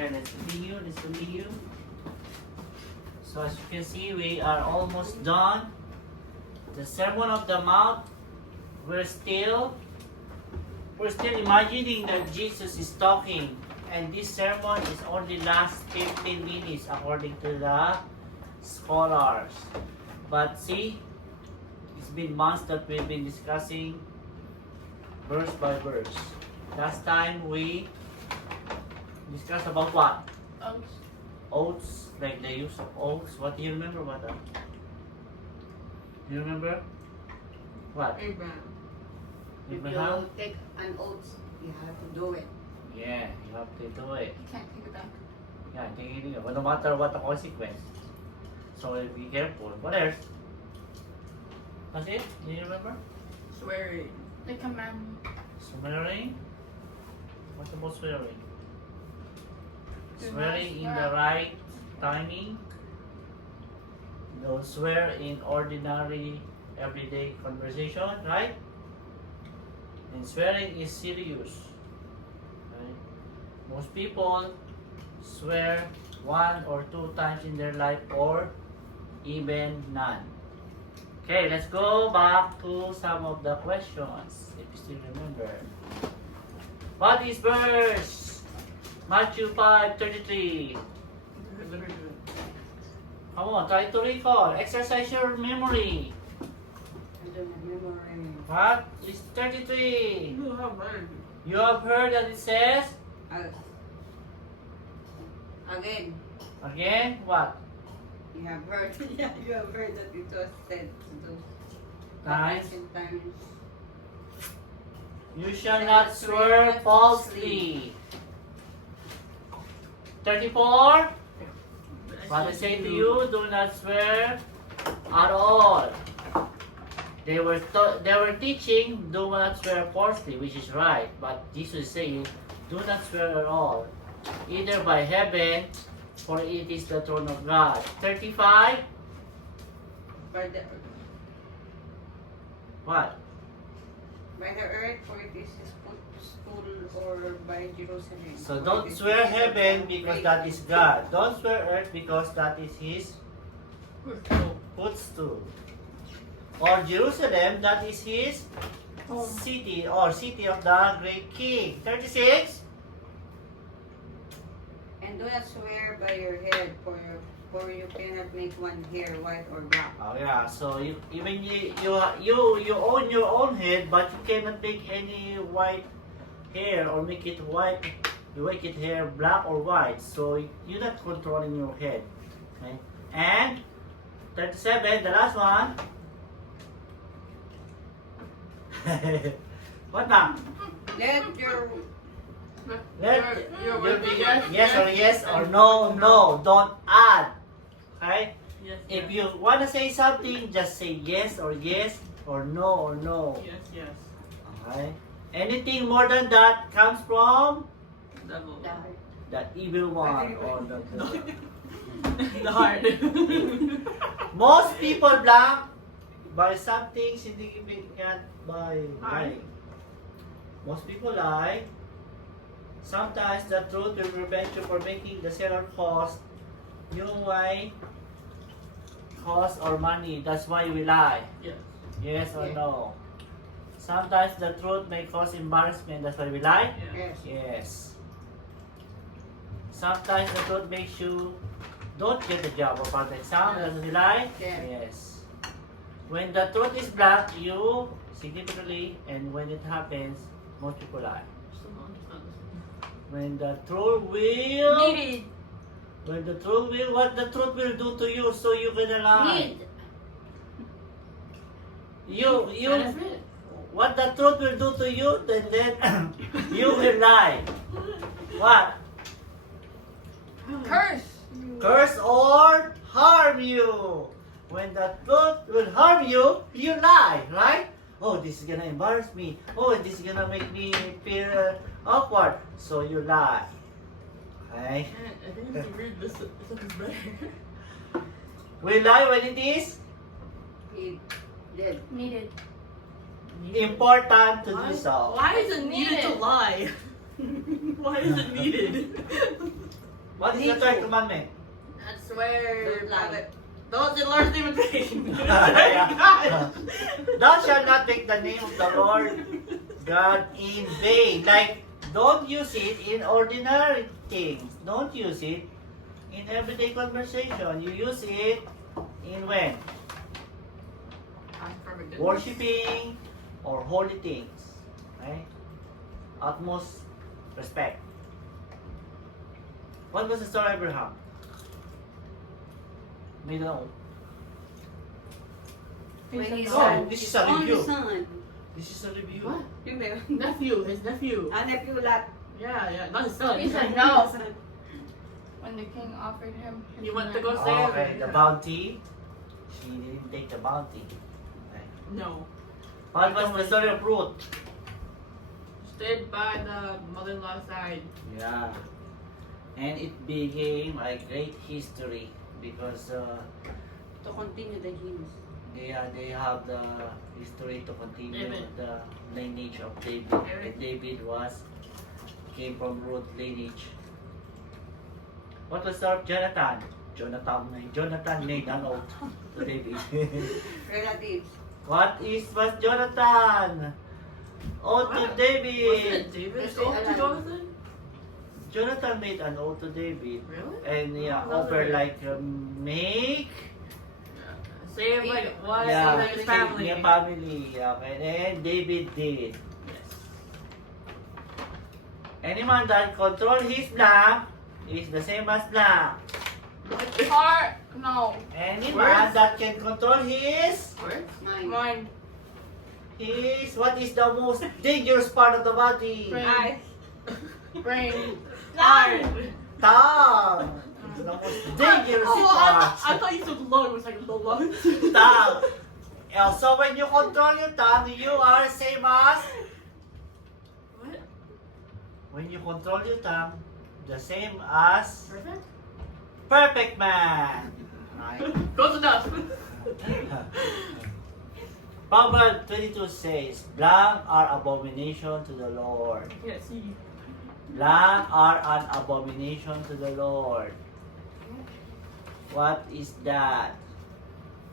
Okay, let's continue. So as you can see, we are almost done. The Sermon of the Mount, we're still imagining that Jesus is talking. And this sermon is only last 15 minutes according to the scholars. But see, it's been months that we've been discussing verse by verse. Last time we discussed about what? Oats. Oats, like the use of oats. What do you remember about that? Do you remember? What? Abraham. If Abraham? you take an oath, you have to do it. Yeah, you have to do it. You can't take it back. Yeah, thinking but no matter what the consequence. So be careful. What else? That's it? Do you remember? Swearing. The commandment. Swearing? What about swearing? Do not Swearing in swear. the right timing. Don't swear in ordinary everyday conversation, right? And swearing is serious. Right? Most people swear 1 or 2 times in their life or even none. Okay, let's go back to some of the questions, if you still remember. What is verse? Matthew 5:33. Come on, try to recall. Exercise your memory. I don't remember. What is 33? You have heard. You have heard that it says? Again, Again, what? you have heard. Yeah, you have heard that it was said to do. Times. Times. You shall not swear falsely. 34. What I say to you, do not swear at all. They were teaching, do not swear falsely, which is right. But Jesus is saying, do not swear at all, either by heaven, for it is the throne of God. 35. By the What? earth, for it is his footstool, or by Jerusalem. So For don't it is swear his heaven because great that is God. Don't swear earth because that is his footstool. Or Jerusalem, that is his city or city of the great king. 36. And do not swear by your head, for you cannot make one hair white or black. Oh yeah, so you own your own head, but you cannot make any white hair or make it white. You make it hair black or white. So you're not controlling your head. Okay. And 37, the last one. What now? Let your Yes or no. Don't add. Okay? Yes. If you want to say something, just say yes or no. Yes. Okay? Anything more than that comes from Double. the evil one or The heart. most people blank by something significant by lying. Most people lie. Sometimes the truth will prevent you from making the seller cost or money. That's why we lie. Yes. Yes or Yeah. no? Sometimes the truth may cause embarrassment. That's why we lie. Yeah. Yes. Yes. Sometimes the truth makes you don't get the job or pass the exam. That's why we lie. Yeah. Yes. When the truth is black, you significantly, and when it happens, most people lie. Still don't understand this. When the truth will, Needed. when the truth will, what the truth will do to you, so you gonna lie. You, That is it. what the truth will do to you, then you will lie. What? Curse. Curse or harm you. When the truth will harm you, you lie, right? Oh, this is gonna embarrass me. Oh, this is gonna make me feel awkward. So you lie. Okay? I think it's weird. This is better. We lie when it is He did. Needed. important to do so. Why is it needed to lie? Why is it needed? What is Me the third too. commandment? I swear. Don't lie. Don't the Lord's name in vain. Yeah. Thou shalt not take the name of the Lord God in vain. Like, don't use it in ordinary things. Don't use it in everyday conversation. You use it in when? Worshipping or holy things. Right? Utmost respect. What was the story of Abraham? We don't know. When his Oh, son, this is his a only review. son. This is a review. What? Yung ba yun? Nephew, his nephew. Nephew lot. Yeah, not his son. He said no. When the king offered him, his You want to land. go save Okay, him. the bounty. She didn't take the bounty. Okay. No. What was the story of Ruth? Stayed by the mother-in-law side. Yeah. And it became a great history because To continue the hymns. they have the history to continue David. the lineage of David. Eric. And David came from Ruth lineage. What was the Jonathan? Jonathan made an oath to David. Relatives. What was Jonathan? Oath to What? David. Wasn't it David? Yes, Oh, I to like- Jonathan? Jonathan made an oath to David. Really? And yeah, Oh, offer really? like make Save like what? yeah, Save his family. yeah, family. Okay, and David did. Yes. Any man that control his blank is the same as blank. Heart, no. Any man Words? that can control his Words? Mine. Mind, what is the most dangerous part of the body? Brain. Eyes. brain. Heart. Tongue. It's the most dangerous Oh, part. I thought you said lung. It was like the lungs. Tongue. So when you control your tongue, you are same as What? when you control your tongue, the same as Perfect? perfect man. Right? Close enough. Proverbs 22 says, blank are abomination to the Lord. Yeah, see. Blank are an abomination to the Lord. What is that?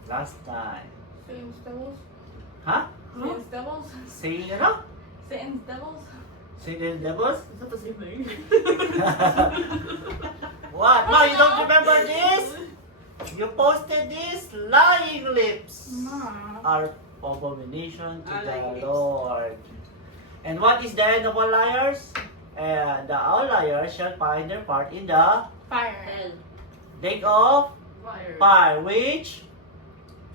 Last time. Satan's devils. Huh? Satan's devils. Saying ano? Satan's devils. Satan devils? Is that the same thing? What? No, you don't remember this? You posted this? Lying lips Ma. are abomination to Lying the lips. Lord. And what is the end of all liars? All liars shall find their part in the Fire. Hell. lake of Fire. fire, which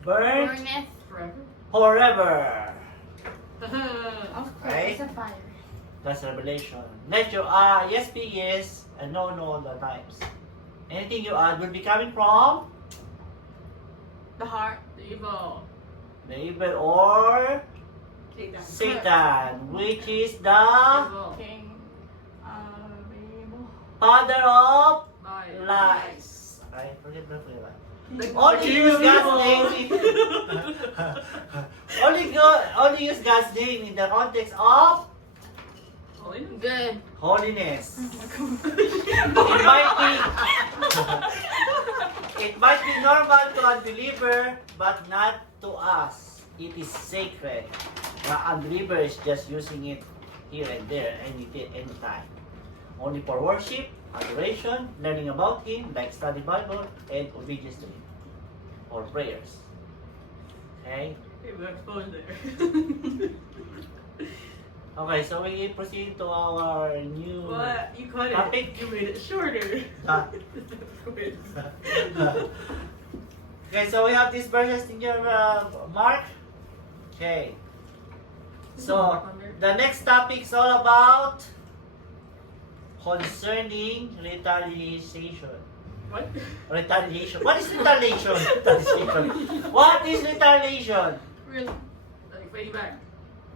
burnt Burneth. Forever. forever. Of course, Right? it's a fire. That's Revelation. Let your yes be yes and no no all the times. Anything you add will be coming from The heart. The evil. the evil or Satan. Satan, which is the Evil. King. Evil. father of Lies. lies. I forget that. Like, Only king use of God's evil. name. Only use God's name in the context of Holiness. Good. holiness. Oh It might be normal to unbeliever, but not to us. It is sacred. The unbeliever is just using it here and there, anytime. Only for worship, adoration, learning about Him, like study Bible, and obedience to Him. Or prayers. Okay? Okay, we're exposed there. Okay, so we proceed to our new What? You cut it. topic. You made it shorter. Ah. Okay, so we have these verses in your mark. Okay. So the next topic is all about concerning retaliation. What? Retaliation. What is retaliation? Retaliation. What is retaliation? Really. Like fighting back.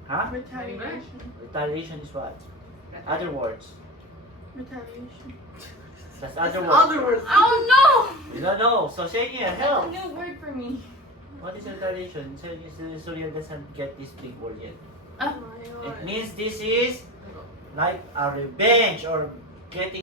Huh? Retaliation. Retaliation is what? Other words. Retaliation. That's other words. Other words. Oh You don't know. So say here, no! help. That's a new word for me. What is retaliation? So you doesn't get this big word yet. Ah. It means this is like a revenge or getting